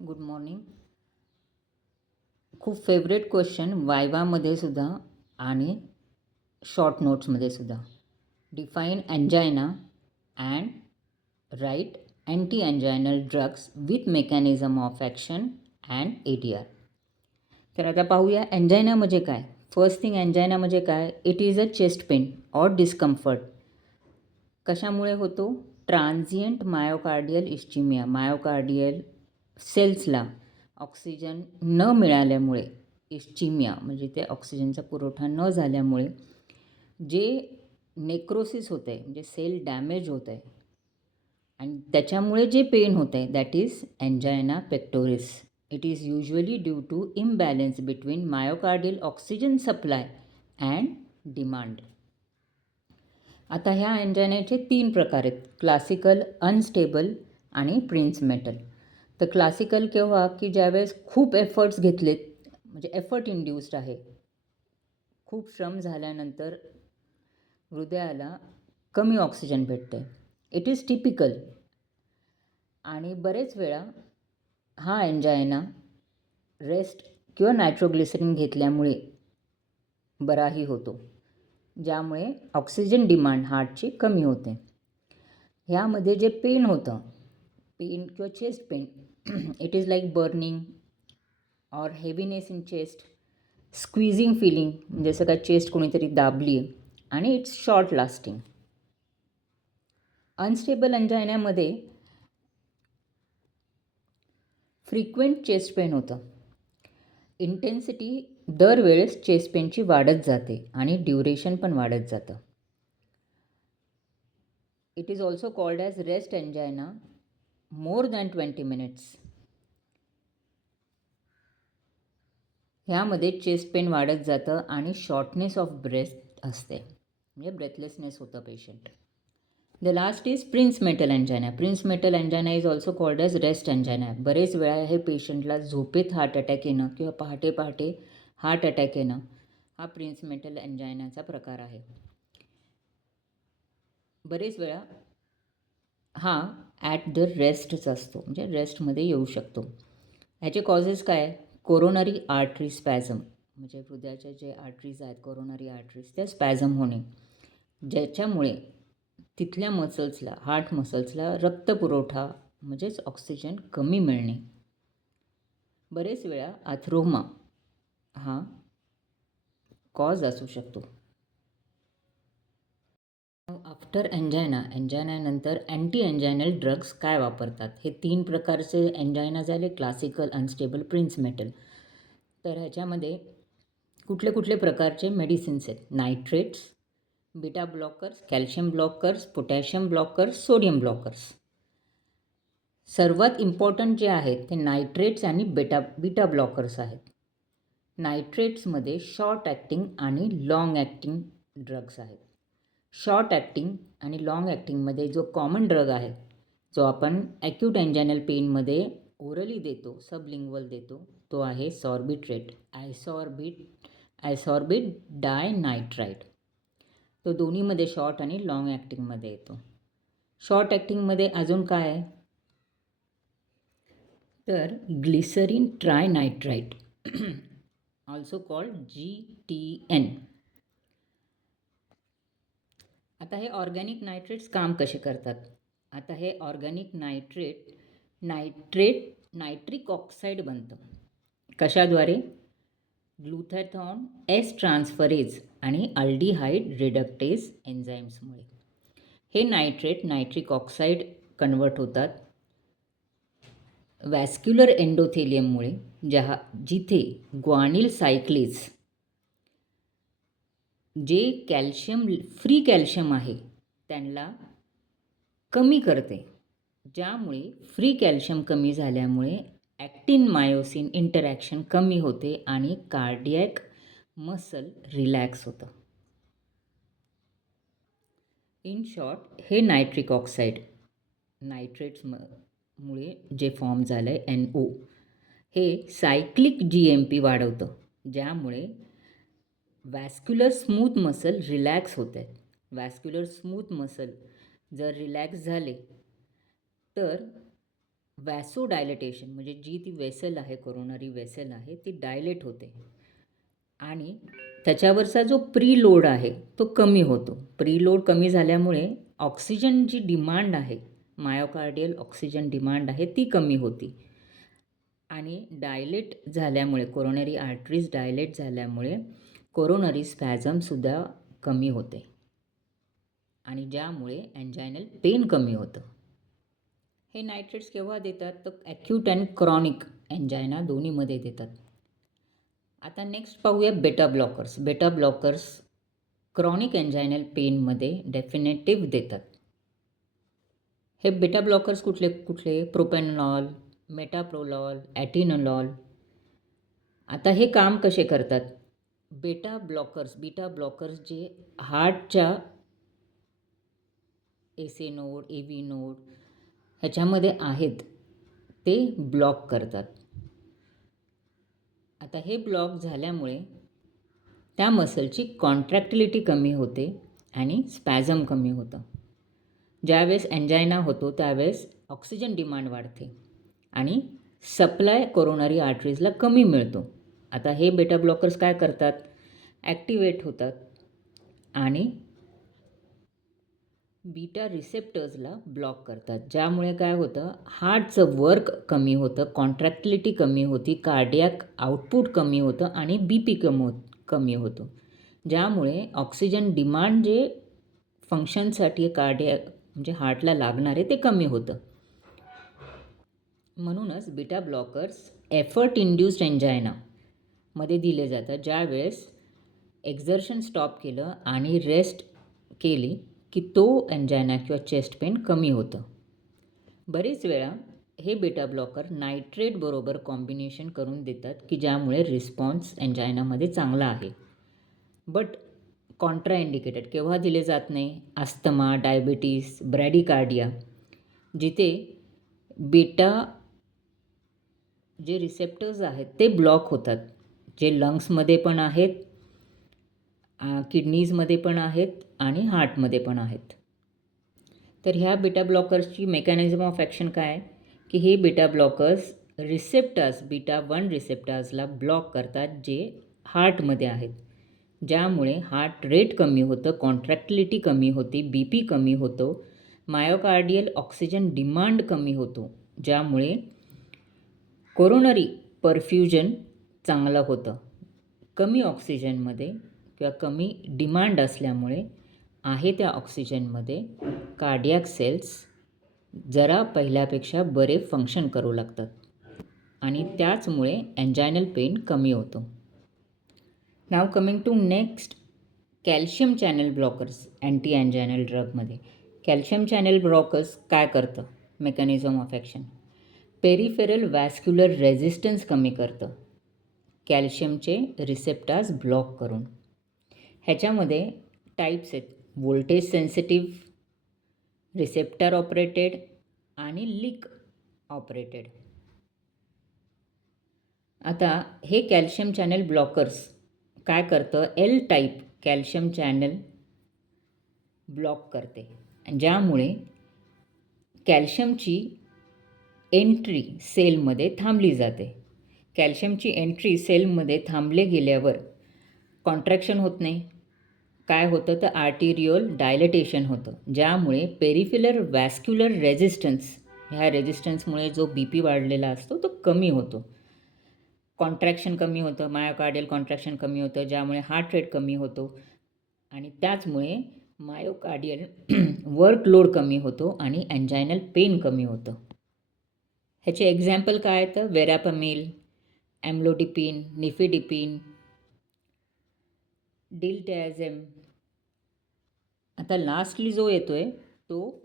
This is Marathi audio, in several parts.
Good morning. खूप फेवरेट क्वेश्चन वायवामध्ये सुद्धा आणि शॉर्ट नोट्समध्ये सुद्धा. Define angina and write anti anginal drugs with mechanism of action and ADR. तर आता पाहूया एन्जायना म्हणजे काय. फर्स्ट थिंग, एन्जायना म्हणजे काय. It is a chest pain or discomfort. कशामुळे होतो. ट्रान्झियंट मायोकार्डियल इस्चिमिया. मायोकार्डियल सेल्सला ऑक्सिजन न मिळाल्यामुळे, इस्चिमिया म्हणजे ते ऑक्सिजनचा पुरवठा न झाल्यामुळे जे नेक्रोसिस होतं आहे, म्हणजे सेल डॅमेज होतं आहे आणि त्याच्यामुळे जे पेन होतं आहे that is angina pectoris. It is usually due to imbalance between myocardial oxygen supply and demand. आता ह्या एन्जायनाचे 3 प्रकार आहेत. क्लासिकल, अनस्टेबल आणि प्रिन्स मेटल. तर क्लासिकल केव्हा, की ज्यावेळेस खूप एफर्ट्स घेतलेत, म्हणजे एफर्ट इंड्यूस्ड आहे, खूप श्रम झाल्यानंतर हृदयाला कमी ऑक्सिजन भेटते. It is typical. आणि बरेच वेळा हा एन्जायना रेस्ट किंवा नायट्रोग्लिसरीन घेतल्यामुळे बराही होतो, ज्यामुळे ऑक्सिजन डिमांड हार्टची कमी होते. ह्यामध्ये जे पेन होतं, पेन किंवा chest pain, it is like burning or heaviness in chest, squeezing filling, जसं काय चेस्ट कोणीतरी दाबली आहे, आणि इट्स शॉर्ट लास्टिंग. अनस्टेबल एन्जायनामध्ये फ्रिक्वेंट चेस्ट पेन होतं. इंटेन्सिटी दरवेळेस चेस्ट पेनची वाढत जाते आणि ड्युरेशन पण वाढत जातं. It is also called as rest angina, more than 20 minutes. ह्यामध्ये चेस्ट पेन वाढत जातं आणि शॉर्टनेस ऑफ ब्रेथ असते, म्हणजे ब्रेथलेसनेस होतं patient. The last is Prinzmetal angina. Prinzmetal angina is also called as rest angina. बरेच वेळा हे पेशंटला झोपेत हार्ट अटॅक येणं किंवा पहाटे पहाटे हार्ट अटॅक येणं हा प्रिन्स मेटल एन्जायनाचा प्रकार आहे. बरेच वेळा हा ॲट द रेस्टच असतो, म्हणजे रेस्टमध्ये येऊ शकतो. ह्याचे कॉजेस काय. कोरोनरी आर्टरी स्पॅझम, म्हणजे हृदयाच्या जे आर्टरीज आहेत, कोरोनरी आर्टरीज, त्या स्पॅझम होणे, ज्याच्यामुळे तिथल्या मसल्सला, हार्ट मसल्सला रक्तपुरवठा म्हणजेच ऑक्सिजन कमी मिळणे. बरेच वेळा आथरोमा हा कॉज असू शकतो. आफ्टर एन्जायनानंतर अँटी एन्जायनल ड्रग्स काय वापरतात. हे 3 प्रकारचे एन्जायना झाले, क्लासिकल, अनस्टेबल, प्रिन्स मेटल. तर ह्याच्यामध्ये कुठले कुठले प्रकारचे मेडिसिन्स आहेत. Nitrates, beta blockers, calcium blockers, potassium blockers, sodium blockers. सर्वात इम्पॉर्टंट जे आहेत ते नायट्रेट्स आणि बीटा ब्लॉकर्स आहेत. नायट्रेट्समध्ये शॉर्ट ॲक्टिंग आणि लॉंग ॲक्टिंग ड्रग्स आहेत. शॉर्ट ॲक्टिंग आणि लॉंग ॲक्टिंगमध्ये जो कॉमन ड्रग आहे, जो आपण ॲक्यूट एन्जायनल पेनमध्ये ओरली देतो, सबलिंग्वल देतो, तो आहे सॉर्बिट्रेट, आयसॉर्बिट डायनायट्राइट. तो दोन्हीमध्ये शॉर्ट आणि लॉंग ॲक्टिंगमध्ये येतो. शॉर्ट ॲक्टिंगमध्ये अजून काय आहे, तर ग्लिसरीन ट्रायनायट्राइट, ऑल्सो कॉल्ड GTN. आता हे ऑर्गॅनिक नायट्रेट्स काम कसे करतात. आता हे ऑर्गॅनिक नायट्रिक ऑक्साईड बनतं. कशाद्वारे. ग्लुथॅथॉन एस ट्रान्सफरेज आणि अल्डिहाइड रिडक्टेज एन्झाईम्समुळे हे नायट्रिक ऑक्साईड कन्वर्ट होतात वॅस्क्युलर एंडोथेलियममुळे, जिथे ग्वानिल सायक्लेज जे फ्री कॅल्शियम आहे त्यांना कमी करते, ज्यामुळे फ्री कॅल्शियम कमी झाल्यामुळे ॲक्टिन मायोसिन इंटरॅक्शन कमी होते आणि कार्डियक मसल रिलॅक्स होतं. इन शॉर्ट, हे नायट्रिक ऑक्साईड नायट्रेट्समुळे जे फॉर्म झालं आहे NO, हे सायक्लिक GMP वाढवतं, ज्यामुळे वॅस्क्युलर स्मूथ मसल रिलॅक्स होत आहेत. वॅस्क्युलर स्मूथ मसल जर रिलॅक्स झाले तर वॅसोडायलेटेशन म्हणजे जी ती वेसल आहे, कोरोनरी वेसल आहे, ती डायलेट होते आणि त्याच्यावरचा जो प्रीलोड आहे तो कमी होतो. प्रीलोड कमी झाल्यामुळे ऑक्सिजन जी डिमांड आहे, मायोकार्डियल ऑक्सिजन डिमांड आहे ती कमी होती आणि डायलेट झाल्यामुळे, कोरोनरी आर्टरीज डायलेट झाल्यामुळे कोरोनरी स्पॅझमसुद्धा कमी होते आणि ज्यामुळे एन्जायनल पेन कमी होतं. हे नायट्रेट्स केव्हा देतात? तर ॲक्यूट अँड क्रॉनिक एन्जायना दोन्हीमध्ये देतात. आता नेक्स्ट पाहूया बेटा ब्लॉकर्स. बेटा ब्लॉकर्स क्रॉनिक एन्जायनल पेनमध्ये डेफिनेटिव्ह देतात. हे बेटा ब्लॉकर्स कुठले कुठले? Propranolol, metoprolol, atenolol. आता हे काम कसे करतात? बीटा ब्लॉकर्स जे हार्टच्या एसे नोड, एव्ही नोड ह्याच्यामध्ये आहेत ते ब्लॉक करतात. आता हे ब्लॉक झाल्यामुळे त्या मसलची कॉन्ट्रॅक्टिलिटी कमी होते आणि स्पॅझम कमी होतं. ज्यावेळेस एन्जायना होतो त्यावेळेस ऑक्सिजन डिमांड वाढते आणि सप्लाय कोरोनरी आर्टरीजला कमी मिळतो. आता हे बेटा ब्लॉकर्स काय करतात? ॲक्टिवेट होतात आणि बीटा रिसेप्टर्सला ब्लॉक करतात, ज्यामुळे काय होतं? हार्टचं वर्क कमी होतं, कॉन्ट्रॅक्टिलिटी कमी होती, कार्डियाक आउटपुट कमी होतं आणि BP कमी होतो, ज्यामुळे ऑक्सिजन डिमांड जे फंक्शनसाठी कार्डियाक म्हणजे हार्टला लागणार आहे ते कमी होतं. म्हणूनच बीटा ब्लॉकर्स एफर्ट इंड्यूस्ड एन्जायनामध्ये दिले जातात. ज्यावेळेस एक्झर्शन स्टॉप केलं आणि रेस्ट केली की तो एन्जायना किंवा चेस्ट पेन कमी होतं. बरेच वेळा हे बेटा ब्लॉकर नायट्रेट बरोबर कॉम्बिनेशन करून देतात की ज्यामुळे रिस्पॉन्स एन्जायनामध्ये चांगला आहे. बट कॉन्ट्राइंडिकेटेड केव्हा दिले जात नाही? अस्थमा, डायबिटीस, ब्रॅडिकार्डिया जिथे बीटा जे रिसेप्टर्स आहेत ते ब्लॉक होतात, जे लंग्समध्ये पण आहेत, किडनीजमध्ये पण आहेत आणि हार्टमध्ये पण आहेत. तर ह्या बीटा ब्लॉकर्सची मेकॅनिझम ऑफ ॲक्शन काय आहे की हे बीटा ब्लॉकर्स रिसेप्टर्स बीटा 1 रिसेप्टर्सला ब्लॉक करतात जे हार्टमध्ये आहेत, ज्यामुळे हार्ट रेट कमी होतं, कॉन्ट्रॅक्टिलिटी कमी होती, BP कमी होतो, मायोकार्डियल ऑक्सिजन डिमांड कमी होतो, ज्यामुळे कोरोनरी परफ्युजन चांगलं होतं. कमी ऑक्सिजनमध्ये किंवा कमी डिमांड असल्यामुळे आहे त्या ऑक्सिजनमध्ये कार्डियाक सेल्स जरा पहिल्यापेक्षा बरे फंक्शन करू लागतात आणि त्याचमुळे एन्जायनल पेन कमी होतो. Now coming to next, calcium channel blockers anti anginal ड्रगमध्ये. कॅल्शियम चॅनल ब्लॉकर्स काय करतं? Mechanism of action peripheral vascular resistance कमी करतं कॅल्शियमचे रिसेप्टर्स ब्लॉक करून. ह्याच्यामध्ये टाईप्स आहेत: व्होल्टेज सेन्सिटिव्ह, रिसेप्टर ऑपरेटेड आणि लीक ऑपरेटेड. आता हे कॅल्शियम चॅनल ब्लॉकर्स काय करतं? L type calcium channel block करते, ज्यामुळे कॅल्शियमची एंट्री सेलमध्ये थांबली जाते. कॅल्शियमची एंट्री सेलमध्ये थांबले गेल्यावर कॉन्ट्रॅक्शन होत नाही. काय होतं? तर आर्टिरियल डायलेटेशन होतं, ज्यामुळे पेरिफेरल वॅस्क्युलर रेझिस्टन्स, ह्या रेझिस्टन्समुळे जो BP वाढलेला असतो तो कमी होतो. कॉन्ट्रॅक्शन कमी होतं, मायोकार्डियल कॉन्ट्रॅक्शन कमी होतं, ज्यामुळे हार्ट रेट कमी होतो आणि त्याचमुळे मायोकार्डियल वर्कलोड कमी होतो आणि एन्जायनल पेन कमी होतं. ह्याचे एक्झाम्पल काय आहेत? Verapamil, amlodipine, nifedipine, diltiazem. आता लास्टली जो येतो आहे तो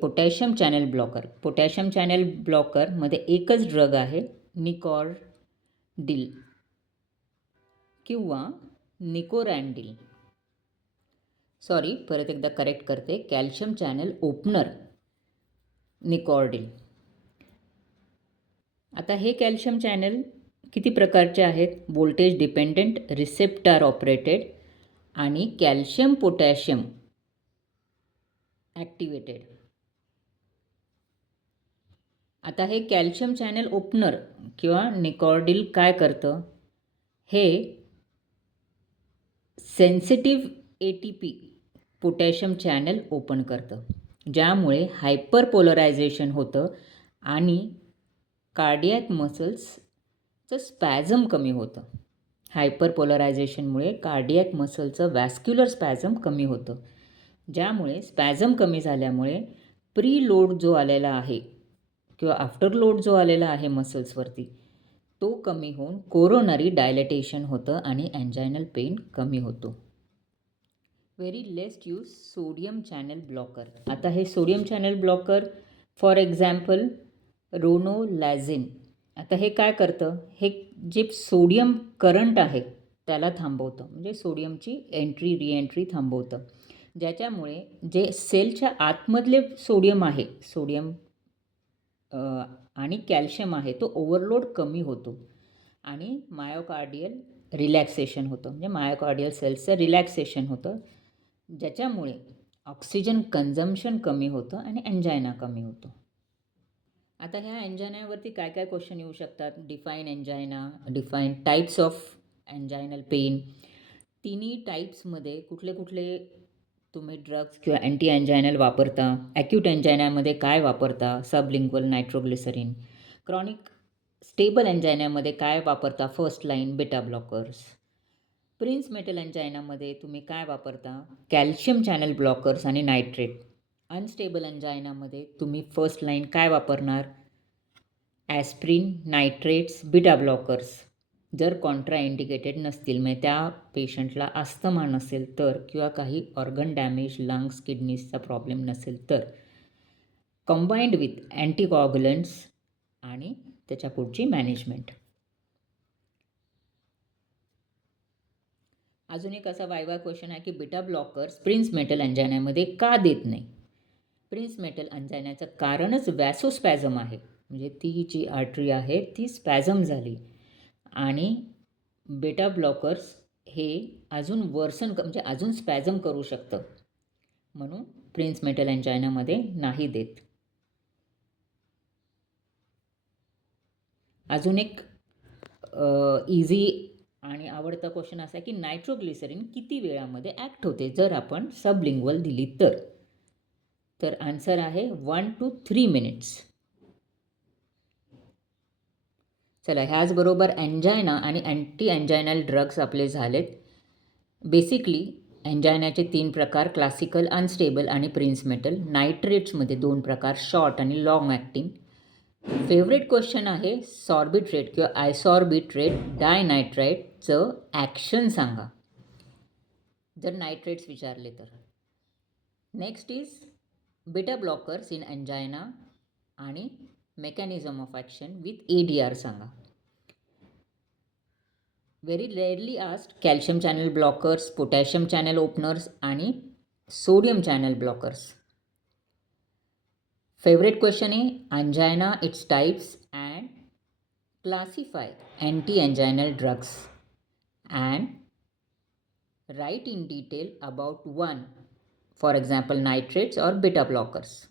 potassium channel blocker. Potassium channel ब्लॉकरमध्ये एकच ड्रग आहे, निकॉर्डिल किंवा निकोरॅन्डिल. परत एकदा करेक्ट करते, कॅल्शियम चॅनल ओपनर निकॉर्डिल. आता हे कॅल्शियम चॅनल किती प्रकारचे आहेत? व्होल्टेज डिपेंडेंट, रिसेप्टर ऑपरेटेड आणि कॅल्शियम पोटॅशियम ॲक्टिवेटेड. आता हे कॅल्शियम चॅनल ओपनर किंवा निकॉर्डिल काय करतं, हे sensitive ATP potassium channel open करतं, ज्यामुळे हायपरपोलरायझेशन होतं आणि कार्डियॅक मसल्सचं स्पॅझम कमी होतं. हायपरपोलरायझेशनमुळे कार्डियॅक मसलचं वॅस्क्युलर स्पॅझम कमी होतं, ज्यामुळे स्पॅझम कमी झाल्यामुळे प्रीलोड जो आलेला आहे किंवा आफ्टर लोड जो आलेला आहे मसल्सवरती, तो कमी होऊन कोरोनरी डायलेटेशन होतं आणि एन्जायनल पेन कमी होतो. Very least use sodium channel blocker. आता हे sodium channel blocker for example ranolazine. आता हे काय करतं, हे जे सोडियम करंट आहे त्याला थांबवतं, म्हणजे सोडियमची एंट्री रिएंट्री थांबवतं, ज्याच्यामुळे जे सेलच्या आतमधले सोडियम आहे, सोडियम आणि कॅल्शियम आहे, तो ओव्हरलोड कमी होतो आणि मायोकार्डियल रिलॅक्सेशन होतं, म्हणजे मायोकार्डियल सेल्सचं रिलॅक्सेशन होतं, ज्याच्यामुळे ऑक्सिजन कन्झम्पशन कमी होतं आणि एन्जायना कमी होतो. आता ह्या एन्जायनावरती काय काय क्वेश्चन येऊ शकतात. Define angina, define types of anginal pain, तिन्ही टाईप्समध्ये कुठले कुठले तुम्ही ड्रग्स किंवा अँटी एन्जायनल वापरता, ॲक्यूट एन्जायनामध्ये काय वापरता, सबलिंग्वल नायट्रोग्लिसरीन, क्रॉनिक स्टेबल एन्जायनामध्ये काय वापरता, फर्स्ट लाईन बेटा ब्लॉकर्स, प्रिन्स मेटल एन्जायनामध्ये तुम्ही काय वापरता, कॅल्शियम चॅनल ब्लॉकर्स आणि नायट्रेट, अनस्टेबल एन्जायनामध्ये तुम्ही फर्स्ट लाईन काय वापरणार, ॲस्प्रिन, नायट्रेट्स, बीटा ब्लॉकर्स. जर कॉन्ट्रा इंडिकेटेड नसतील, म्हणजे त्या पेशंटला अस्थमा नसेल तर, किंवा काही ऑर्गन डॅमेज, लंग्स, किडनीजचा प्रॉब्लेम नसेल तर, कंबाईंड विथ अँटीकॉग्युलंट्स आणि त्याच्या पुढची मॅनेजमेंट. अजून एक असा वायवा क्वेश्चन आहे की बीटा ब्लॉकर्स प्रिन्स मेटल एन्जायनामध्ये का देत नाही. प्रिन्स मेटल एन्जायनाचं कारणच वॅसोस्पॅझम आहे, म्हणजे ती जी आर्टरी आहे ती स्पॅझम झाली आणि बेटा ब्लॉकर्स हे अजून वर्सन म्हणजे अजून स्पॅझम करू शकतं, म्हणून प्रिन्स मेटल एन्जायनामध्ये नाही देत. अजून एक इझी आणि आवडता क्वेश्चन असा आहे की नायट्रोग्लिसरीन किती वेळामध्ये ॲक्ट होते जर आपण सबलिंग्वल दिली तर आन्सर आहे 1 to 3 मिनिट्स. चला, ह्याचबरोबर एन्जायना आणि अँटी एन्जायनल ड्रग्स आपले झालेत. बेसिकली एन्जायनाचे 3 प्रकार, क्लासिकल, अनस्टेबल आणि प्रिन्स मेटल. नायट्रेट्समध्ये 2 प्रकार, शॉर्ट आणि लॉंग ॲक्टिंग. फेवरेट क्वेश्चन आहे सॉर्बिट्रेट किंवा आयसॉर्बिट्रेट डायनायट्राईटचं ॲक्शन सांगा, जर नायट्रेट्स विचारले तर. Next is beta blockers in angina आणि mechanism of action with ADR सांगा. Very rarely asked calcium channel blockers, potassium channel openers आणि sodium channel blockers. Favourite question आहे angina, its types and classify anti-anginal drugs and write in detail about one, for example nitrates or beta blockers.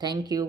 Thank you.